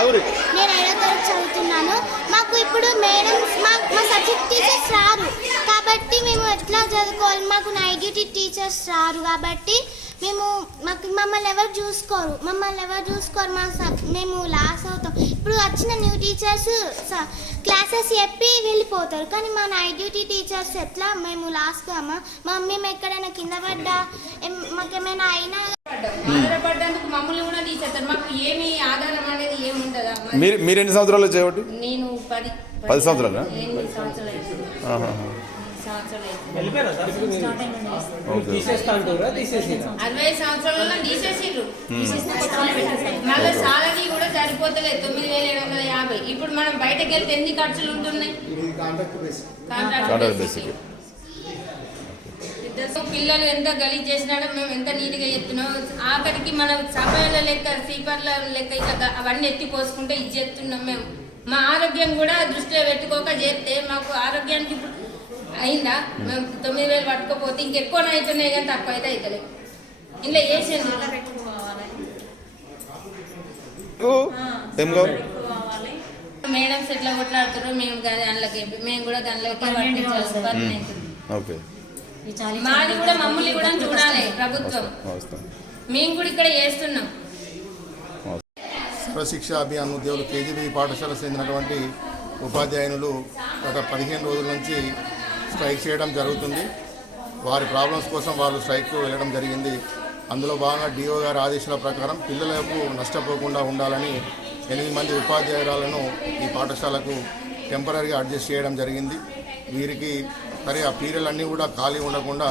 నేను ఐదో తరగతి చదువుతున్నాను. మాకు ఇప్పుడు మేడం మా మా సబ్జెక్ట్ టీచర్స్ రారు. కాబట్టి మేము ఎట్లా చదువుకోవాలి? మాకు నైట్ డ్యూటీ టీచర్స్ రారు కాబట్టి మేము మాకు మమ్మల్ని ఎవరు చూసుకోరు? మమ్మల్ని ఎవరు చూసుకోరు? మా మేము లాస్ అవుతాం. ఇప్పుడు వచ్చిన న్యూ టీచర్స్ క్లాసెస్ చెప్పి వెళ్ళిపోతారు. కానీ మా నైట్ డ్యూటీ టీచర్స్ ఎట్లా? మేము లాస్ కామా మా మేము ఎక్కడైనా కింద పడ్డా? మాకేమైనా అయినా? ఆధారపడ్డందుకు మమ్మల్ని కూడా తీసేస్తారు. మాకు ఏమి ఆధారం అనేది ఏమి ఉండదా మీరు మీరు ఎన్ని సంవత్సరాలు చేయబట్టి నేను పది పది సంవత్సరాలా? అరవై సంవత్సరాలలో తీసేసిండ్రు మళ్ళీ సాలరీ కూడా సరిపోతలేదు. తొమ్మిది వేల ఏడు వందల యాభై. ఇప్పుడు మనం బయటకు వెళ్తే ఎన్ని ఖర్చులు ఉంటున్నాయి? Contract contract basic basic. ఇద్దరు పిల్లలు ఎంత గలీజ్ చేసినాడో మేము ఎంత నీట్గా చెప్తున్నాం. ఆఖరికి మన సభల లెక్క స్వీపర్ల లెక్క ఇక గ- అవన్నీ ఎత్తి పోసుకుంటే ఇది చేస్తున్నాం మేము. మా ఆరోగ్యం కూడా దృష్టిలో పెట్టుకోక చేస్తే మాకు ఆరోగ్యానికి ఇప్పుడు అయిందా? మేము తొమ్మిది వేలు పట్టుకోపోతే ఇంకెక్కువ అవుతున్నాయి కానీ తక్కువ అయితే అవుతలేదు ఏం కావాలి. మేడమ్స్ ఎట్లా కొట్లాడుతారో మేము దానిలోకి మేము కూడా దానిలోకి. ఓకే. మాది కూడా మమ్మల్ని కూడా చూడాలి ప్రభుత్వం. మేము కూడా ఇక్కడ చేస్తున్నాం. సర్వశిక్ష అభియాన్ ఉద్యోగులు కేజీబీ పాఠశాల చెందినటువంటి ఉపాధ్యాయునులు గత పదిహేను రోజుల నుంచి స్ట్రైక్ చేయడం జరుగుతుంది. వారి ప్రాబ్లమ్స్ కోసం వాళ్ళు స్ట్రైక్ వెళ్ళడం జరిగింది. అందులో భాగంగా డిఓ గారి ఆదేశాల ప్రకారం పిల్లలకు నష్టపోకుండా ఉండాలని ఎనిమిది మంది ఉపాధ్యాయురాలను ఈ పాఠశాలకు టెంపరీగా అడ్జస్ట్ చేయడం జరిగింది. వీరికి సరే ఆ పీరియడ్లన్నీ కూడా ఖాళీ ఉండకుండా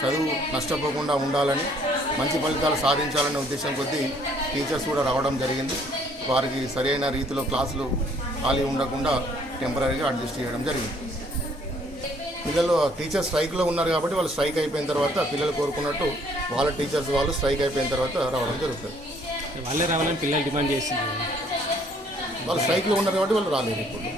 చదువు నష్టపోకుండా ఉండాలని మంచి ఫలితాలు సాధించాలనే ఉద్దేశం కొద్దీ టీచర్స్ కూడా రావడం జరిగింది. వారికి సరైన రీతిలో క్లాసులు ఖాళీ ఉండకుండా టెంపరీగా అడ్జస్ట్ చేయడం జరిగింది. పిల్లలు టీచర్ స్ట్రైక్లో ఉన్నారు కాబట్టి వాళ్ళు స్ట్రైక్ అయిపోయిన తర్వాత పిల్లలు కోరుకున్నట్టు వాళ్ళ టీచర్స్ వాళ్ళు స్ట్రైక్ అయిపోయిన తర్వాత రావడం జరుగుతుంది. వాళ్ళే రావాలని పిల్లలు డిమాండ్ చేస్తున్నారు. వాళ్ళు స్ట్రైక్లో ఉన్నారు కాబట్టి వాళ్ళు రాలేదు ఇప్పుడు.